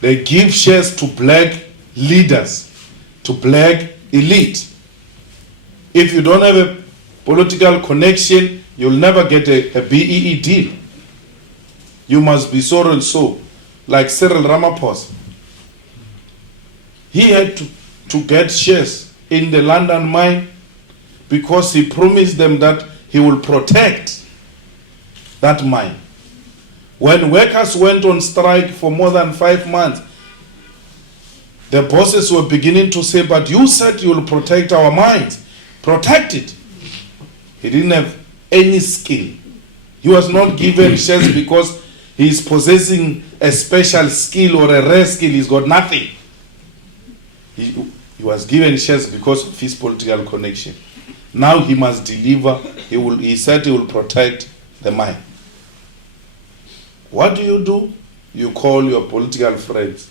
They give shares to black leaders, to black elite. If you don't have a political connection, you'll never get a BEE deal. You must be so and so, like Cyril Ramaphosa. He had to get shares in the London mine because he promised them that he will protect that mine. When workers went on strike for more than 5 months, the bosses were beginning to say, but you said you will protect our mines. Protect it. He didn't have any skill. He was not given shares because he's possessing a special skill or a rare skill. He's got nothing. He was given shares because of his political connection. Now he must deliver. He said he will protect the mine. What do? You call your political friends.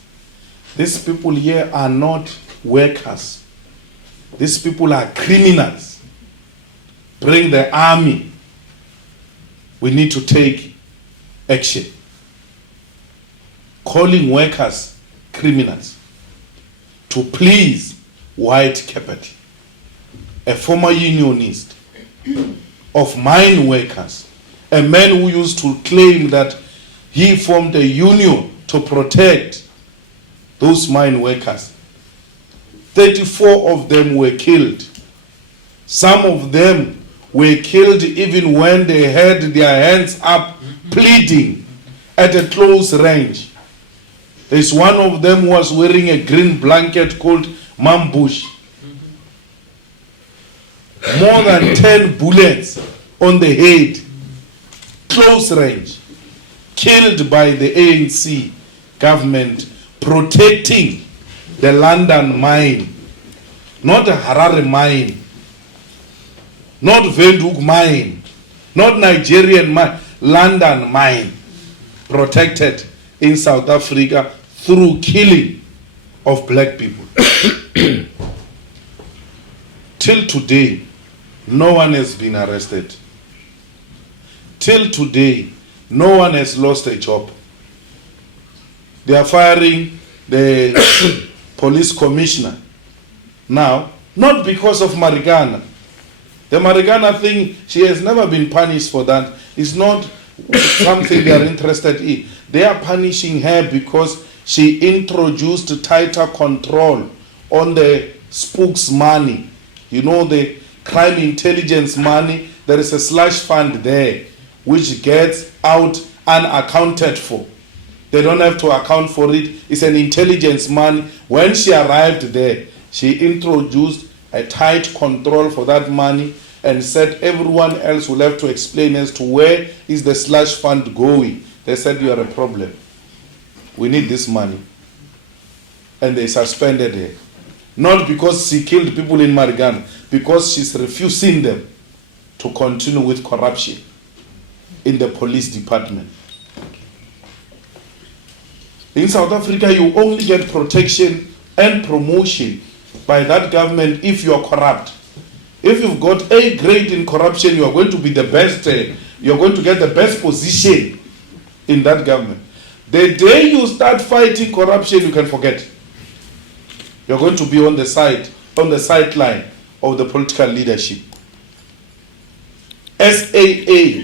These people here are not workers. These people are criminals. Bring the army. We need to take action. Calling workers criminals to please white capital. A former unionist of mine workers, a man who used to claim that he formed a union to protect those mine workers. 34 of them were killed. Some of them were killed even when they had their hands up pleading at a close range. There's one of them who was wearing a green blanket called Mambush. More than 10 bullets on the head, close range, killed by the ANC government protecting the London mine, not the Harare mine, not Windhoek mine, not Nigerian mine, London mine, protected in South Africa through killing of black people. Till today, no one has been arrested. Till today, no one has lost a job. They are firing the police commissioner now, not because of marijuana. The marijuana thing, she has never been punished for that. It's not something they are interested in. They are punishing her because she introduced tighter control on the spooks money. You know, the crime intelligence money, there is a slush fund there which gets out unaccounted for. They don't have to account for it. It's an intelligence money. When she arrived there, she introduced a tight control for that money and said everyone else will have to explain as to where is the slush fund going. They said, you are a problem. We need this money. And they suspended her. Not because she killed people in Marigan, because she's refusing them to continue with corruption in the police department. In South Africa, you only get protection and promotion by that government if you are corrupt. If you've got A grade in corruption, you are going to be the best, you are going to get the best position in that government. The day you start fighting corruption, you can forget. You're going to be on the sideline of the political leadership. SAA.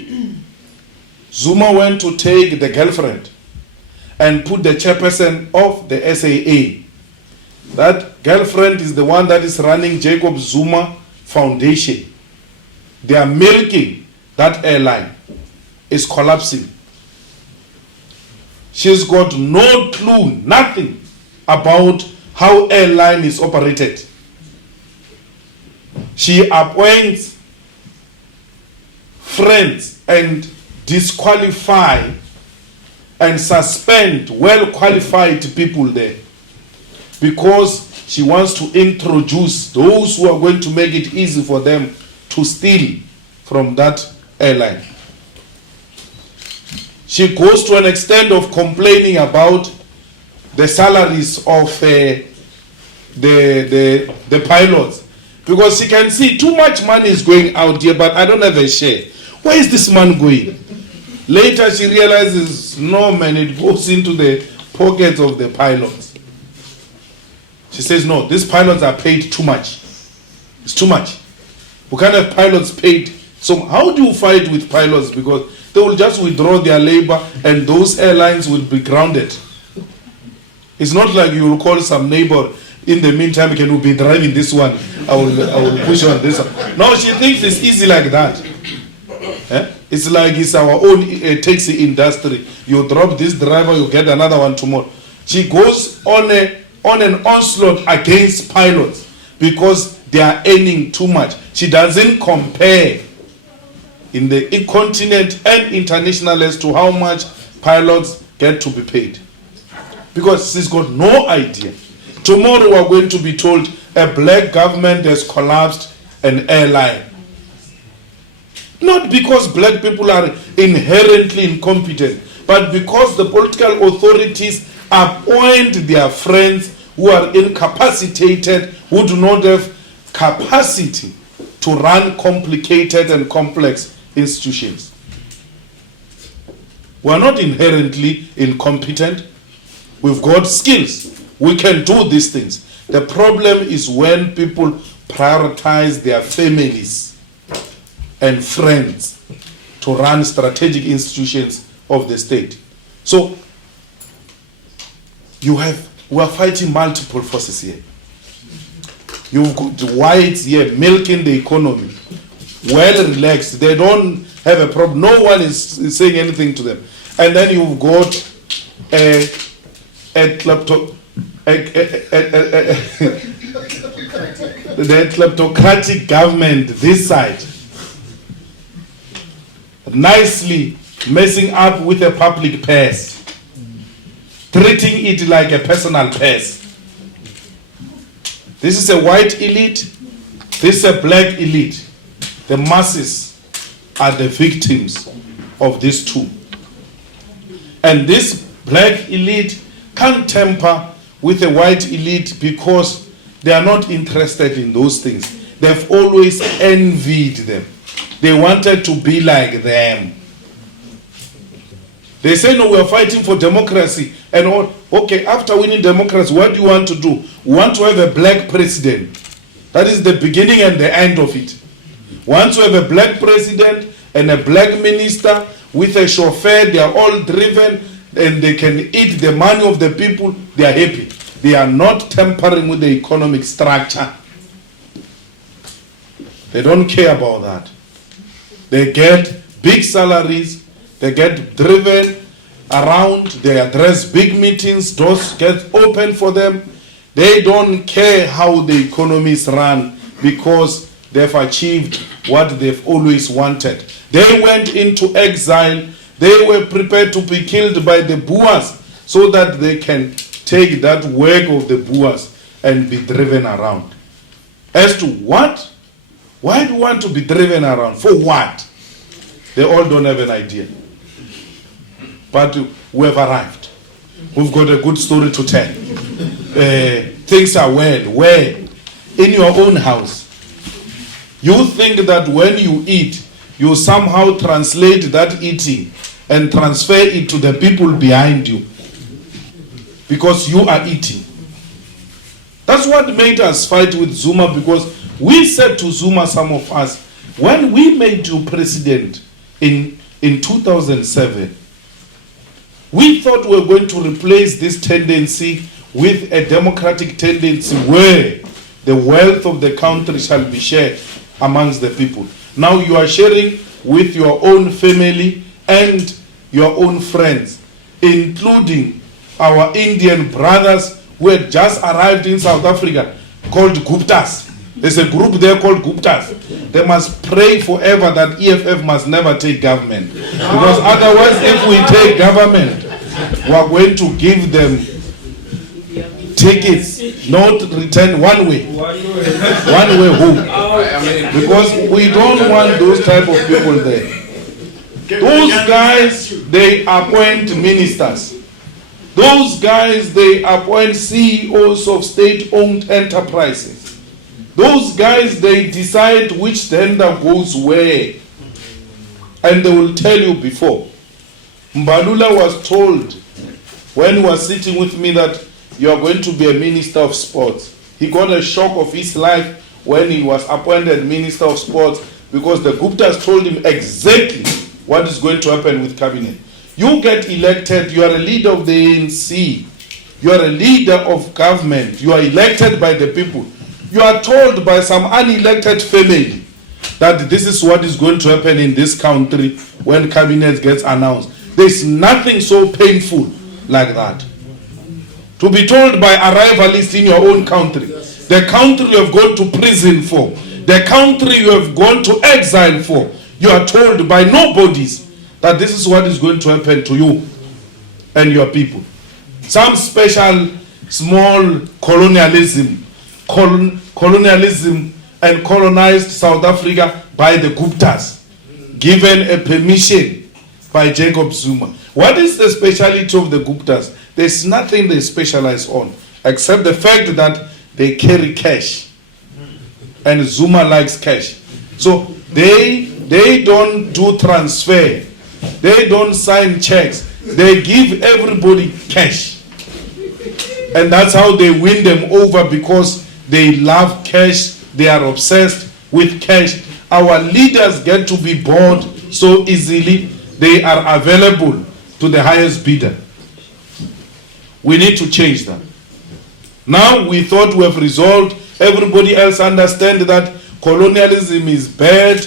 Zuma went to take the girlfriend and put the chairperson of the SAA. That girlfriend is the one that is running Jacob Zuma Foundation. They are milking that airline. It's collapsing. She's got no clue, nothing about how airline is operated. She appoints friends and disqualify and suspend well-qualified people there because she wants to introduce those who are going to make it easy for them to steal from that airline. She goes to an extent of complaining about the salaries of the pilots because she can see too much money is going out here, but I don't have a share. Where is this man going? Later she realizes, no man, it goes into the pockets of the pilots. She says, no, these pilots are paid too much. It's too much. We can't have pilots paid. So how do you fight with pilots? Because they will just withdraw their labor and those airlines will be grounded. It's not like you will call some neighbor, in the meantime, can you be driving this one? I will push on this one. No, she thinks it's easy like that. It's like it's our own taxi industry. You drop this driver, you get another one tomorrow. She goes on an onslaught against pilots because they are earning too much. She doesn't compare in the continent and international as to how much pilots get to be paid. Because she's got no idea. Tomorrow we are going to be told a black government has collapsed an airline. Not because black people are inherently incompetent, but because the political authorities appoint their friends who are incapacitated, who do not have capacity to run complicated and complex institutions. We are not inherently incompetent. We've got skills. We can do these things. The problem is when people prioritize their families and friends to run strategic institutions of the state. So we are fighting multiple forces here. You've got the whites here milking the economy, well relaxed. They don't have a problem. No one is saying anything to them. And then you've got the kleptocratic government this side, nicely messing up with a public purse, treating it like a personal purse. This is a white elite, this is a black elite. The masses are the victims of these two. And this black elite can't tamper with the white elite because they are not interested in those things. They've always envied them. They wanted to be like them. They say, no, we are fighting for democracy. And all. Okay, after winning democracy, what do you want to do? We want to have a black president. That is the beginning and the end of it. Once you have a black president and a black minister with a chauffeur, they are all driven and they can eat the money of the people, they are happy. They are not tampering with the economic structure. They don't care about that. They get big salaries, they get driven around, they address big meetings, doors get open for them. They don't care how the economy is run because they've achieved what they've always wanted. They went into exile. They were prepared to be killed by the Boers so that they can take that work of the Boers and be driven around. As to what? Why do you want to be driven around? For what? They all don't have an idea. But we have arrived. We've got a good story to tell. Things are well. Where? In your own house. You think that when you eat, you somehow translate that eating and transfer it to the people behind you. Because you are eating. That's what made us fight with Zuma, because we said to Zuma, some of us, when we made you president in 2007, we thought we were going to replace this tendency with a democratic tendency where the wealth of the country shall be shared amongst the people. Now you are sharing with your own family and your own friends, including our Indian brothers who had just arrived in South Africa, called Guptas. There's a group there called Guptas. They must pray forever that EFF must never take government. Because otherwise, if we take government, we are going to give them tickets, not return one way. One way home. Because we don't want those type of people there. Those guys, they appoint ministers. Those guys, they appoint CEOs of state-owned enterprises. Those guys, they decide which tender goes where. And they will tell you before. Mbalula was told when he was sitting with me that you are going to be a minister of sports. He got a shock of his life when he was appointed minister of sports, because the Guptas told him exactly what is going to happen with cabinet. You get elected, you are a leader of the ANC, you are a leader of government, you are elected by the people. You are told by some unelected family that this is what is going to happen in this country when cabinet gets announced. There's nothing so painful like that. To be told by arrivalists in your own country, the country you have gone to prison for, the country you have gone to exile for, you are told by nobodies that this is what is going to happen to you and your people. Some special small colonialism and colonized South Africa by the Guptas, given a permission by Jacob Zuma. What is the speciality of the Guptas? There's nothing they specialize on, except the fact that they carry cash. And Zuma likes cash. So they don't do transfer. They don't sign checks. They give everybody cash. And that's how they win them over, because they love cash. They are obsessed with cash. Our leaders get to be bought so easily. They are available to the highest bidder. We need to change that. Now we thought we have resolved. Everybody else understand that colonialism is bad.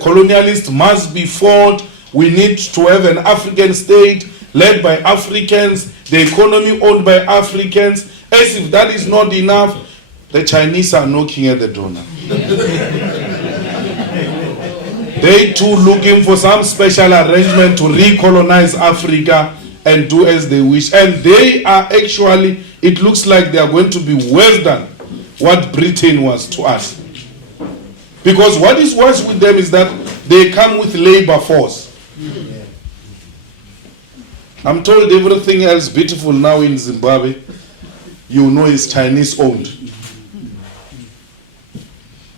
Colonialists must be fought. We need to have an African state led by Africans, the economy owned by Africans. As if that is not enough, the Chinese are knocking at the door now. They too looking for some special arrangement to recolonize Africa and do as they wish. And they are actually, it looks like they are going to be worse than what Britain was to us. Because what is worse with them is that they come with labor force. I'm told everything else beautiful now in Zimbabwe, you know, is Chinese owned.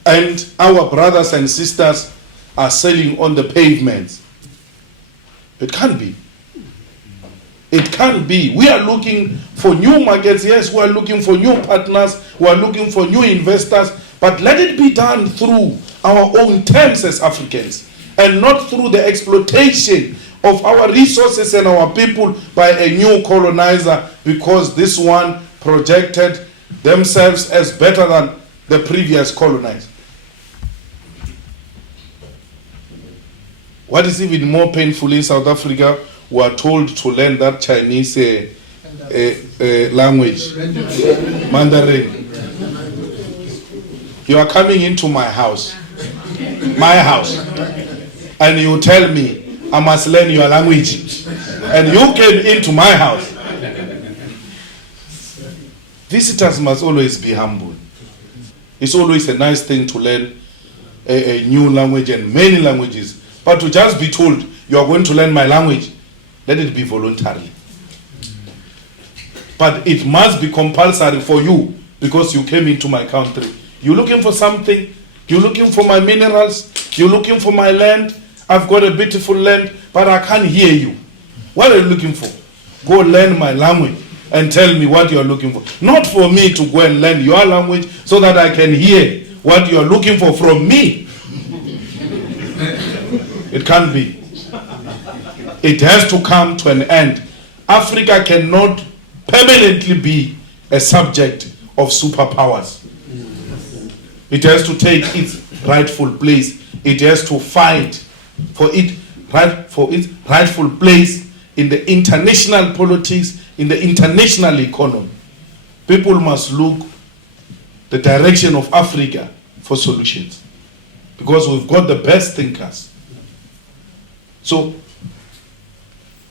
And our brothers and sisters are selling on the pavements. It can't be. It can't be. We are looking for new markets. Yes, we are looking for new partners. We are looking for new investors. But let it be done through our own terms as Africans, and not through the exploitation of our resources and our people by a new colonizer, because this one projected themselves as better than the previous colonizer. What is even more painful in South Africa, we are told to learn that Chinese language, Mandarin. You are coming into my house, and you tell me I must learn your language, and you came into my house. Visitors must always be humble. It's always a nice thing to learn a new language and many languages. But to just be told, you are going to learn my language, let it be voluntarily. But it must be compulsory for you, because you came into my country. You're looking for something, you're looking for my minerals, you're looking for my land. I've got a beautiful land, but I can't hear you. What are you looking for? Go learn my language and tell me what you're looking for. Not for me to go and learn your language so that I can hear what you're looking for from me. It can't be. It has to come to an end. Africa cannot permanently be a subject of superpowers. It has to take its rightful place. It has to fight for its rightful place in the international politics, in the international economy. People must look the direction of Africa for solutions, because we've got the best thinkers. So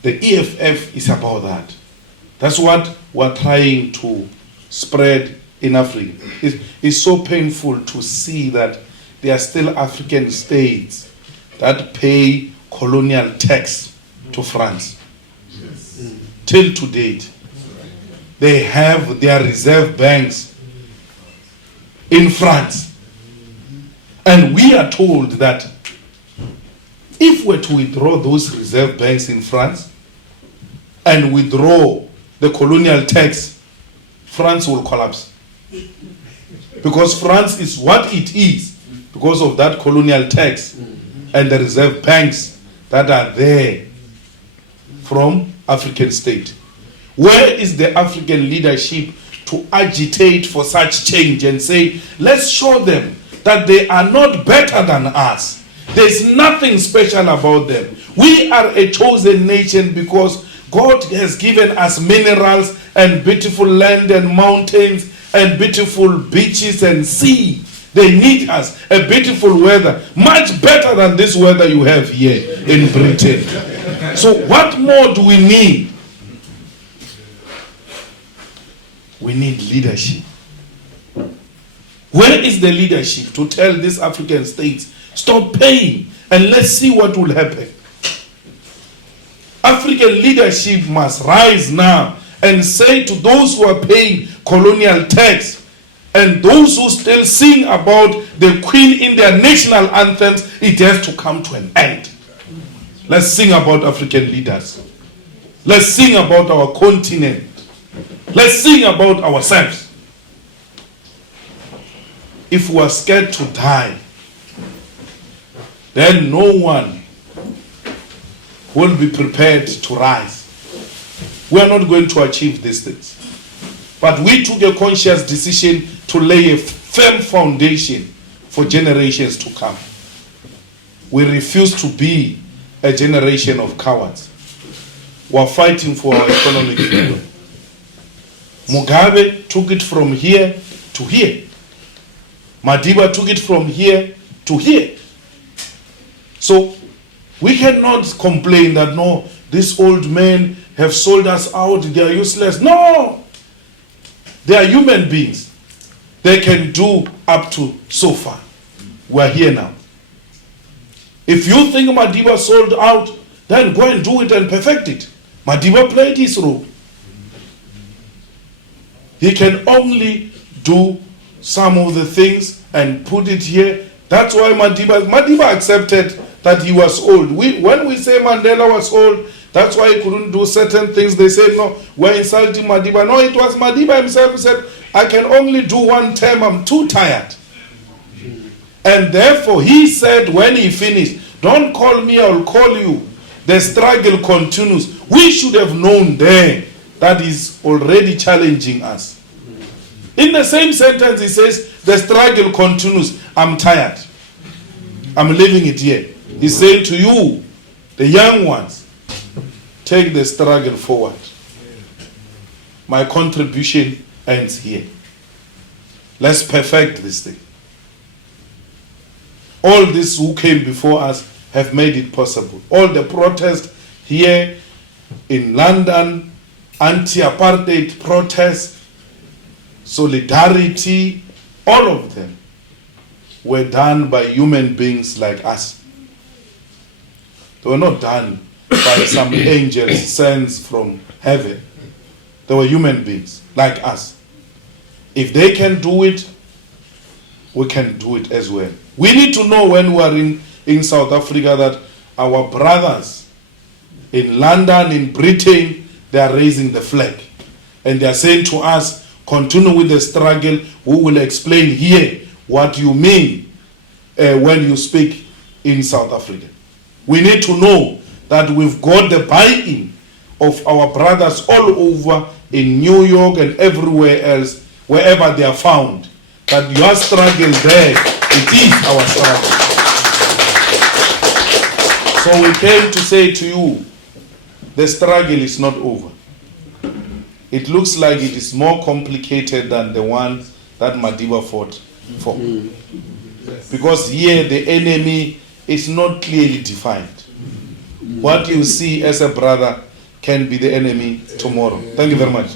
the EFF is about that. That's what we're trying to spread in Africa. It's so painful to see that there are still African states that pay colonial tax to France. Till to date, they have their reserve banks in France. And we are told that if we're to withdraw those reserve banks in France and withdraw the colonial tax, France will collapse. Because France is what it is because of that colonial tax and the reserve banks that are there from African state. Where is the African leadership to agitate for such change and say, let's show them that they are not better than us. There's nothing special about them. We are a chosen nation because God has given us minerals and beautiful land and mountains and beautiful beaches and sea. They need us. A beautiful weather, much better than this weather you have here in Britain. So what more do we need? We need leadership. Where is the leadership to tell these African states, stop paying and let's see what will happen? African leadership must rise now and say to those who are paying colonial tax and those who still sing about the Queen in their national anthems, it has to come to an end. Let's sing about African leaders. Let's sing about our continent. Let's sing about ourselves. If we are scared to die, then no one will be prepared to rise. We are not going to achieve these things. But we took a conscious decision to lay a firm foundation for generations to come. We refuse to be a generation of cowards. We are fighting for our economic freedom. Mugabe took it from here to here. Madiba took it from here to here. So we cannot complain that no, these old men have sold us out, they are useless. No! They are human beings. They can do up to so far. We are here now. If you think Madiba sold out, then go and do it and perfect it. Madiba played his role. He can only do some of the things and put it here. That's why Madiba accepted that he was old. When we say Mandela was old, that's why he couldn't do certain things. They say, no, we're insulting Madiba. No, it was Madiba himself who said, I can only do one term, I'm too tired. And therefore, he said when he finished, don't call me, I'll call you. The struggle continues. We should have known then that is already challenging us. In the same sentence, he says, the struggle continues. I'm tired. I'm leaving it here. He's saying to you, the young ones, take the struggle forward. My contribution ends here. Let's perfect this thing. All these who came before us have made it possible. All the protests here in London, anti-apartheid protests, solidarity, all of them were done by human beings like us. They were not done by some angels sent from heaven. They were human beings like us. If they can do it, we can do it as well. We need to know when we are in South Africa that our brothers in London, in Britain, they are raising the flag. And they are saying to us, continue with the struggle. We will explain here what you mean when you speak in South Africa. We need to know that we've got the buy-in of our brothers all over in New York and everywhere else, wherever they are found, that your struggle there, it is our struggle. So we came to say to you, the struggle is not over. It looks like it is more complicated than the one that Madiba fought for. Because here the enemy is not clearly defined. What you see as a brother can be the enemy tomorrow. Thank you very much.